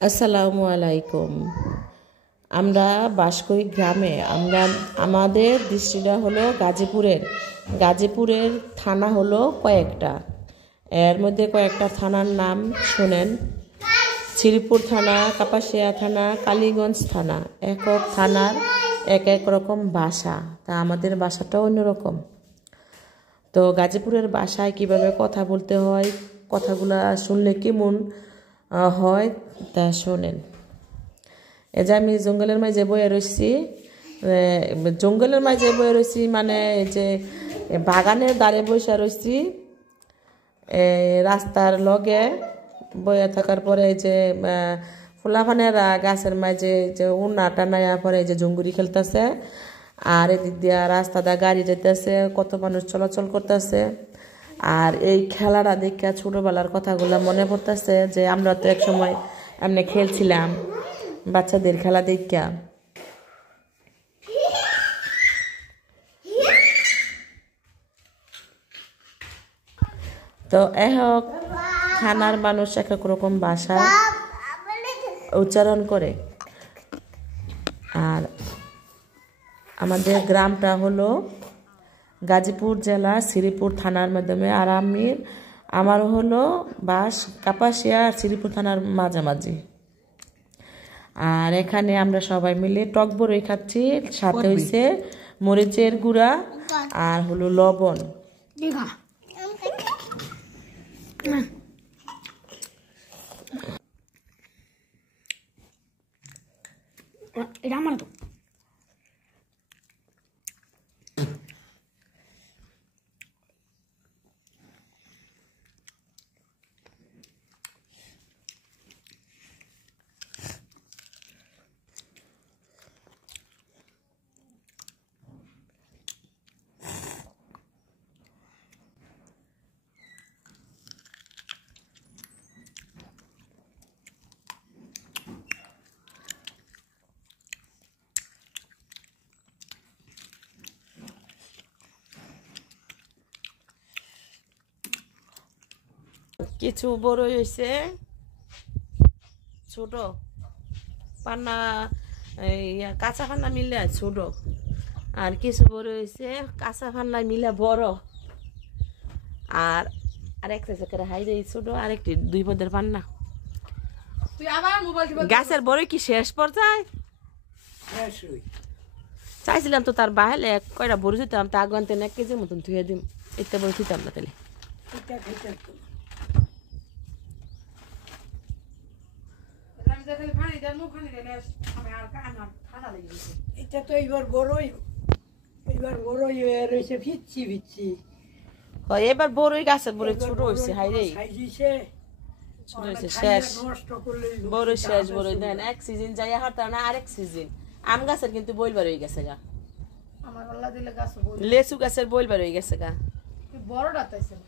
আসসালামু আলাইকুম। আমরা বাস করি গ্রামে। আমাদের দৃষ্টিটা হলো গাজীপুরের থানা হলো কয়েকটা। এর মধ্যে কয়েকটা থানার নাম শোনেন: শ্রীপুর থানা, কাপাসিয়া থানা, কালীগঞ্জ থানা। এক এক থানার এক এক রকম ভাষা, তা আমাদের ভাষাটাও অন্যরকম। তো গাজীপুরের ভাষায় কিভাবে কথা বলতে হয়, কথাগুলা শুনলে কেমন হয় তা শোনেন। এই যে আমি জঙ্গলের মাঝে বয়ে রয়েছি, মানে এই যে বাগানের দ্বারে বসে রয়েছি, রাস্তার লগে বয়ে থাকার পরে এই যে ফুলাফানেরা গাছের মাঝে যে উন্না টানাইয়া পরে এই যে জঙ্গুরি খেলতেছে, আর এদিক দিয়া রাস্তা দিয়ে গাড়ি যেতেছে, কত মানুষ চলাচল করতেছে। আর এই খেলাটা দেখে ছোটবেলার কথাগুলো মনে পড়তেছে যে আমরা তো এক সময় এমনি খেলছিলাম, বাচ্চাদের খেলা দেখা। তো হোক থানার মানুষ এক এক রকম ভাষা উচ্চারণ করে। আর আমাদের গ্রামটা হলো গাজীপুর জেলা শ্রীপুর থানার মাধ্যমে। আর আমার হলো বাস কাপাসিয়া শ্রীপুর থানার মাঝামাঝি। আর এখানে আমরা সবাই মিলে টক বড়ই খাচ্ছি, সাথে হইছে মরিচের গুঁড়া আর হলো লবণ। এটা আমার তো কিছু বড়ই হয়েছে ছোট পান্না, কাঁচা পান্না মিলে ছোট, আর কিছু বড় হয়েছে কাঁচা পান্না মিলে বড়। আর আরেকটা করে হাই রে ছোট, আরেকটি 2 পদের পান্না। গাছের বড় কি শেষ পর্যায়ে চাইছিলাম তো তার বাহেলে কয়টা বড় দিতাম, তা আগুনতে 1 কেজির মতন ধুয়ে দিম, এটা বড় দিতাম না তাহলে। এটা তো এবার বড়ই রয়েছে, ফিচ্ছি এবার বড়ই গাছের বড় ছোট হয়েছে, হাই রে ছোট হয়েছে, শেষ বড় শেষ বড় দেন। 1 সিজন যাই হারতা না, আরেক সিজন আম গাছের কিন্তু বইলবার হয়ে গেছে গা, আমার আল্লাহ দিলে গাছ লেচু গাছের বইলবার হয়ে গেছে গা, বড়টা তাইছে না।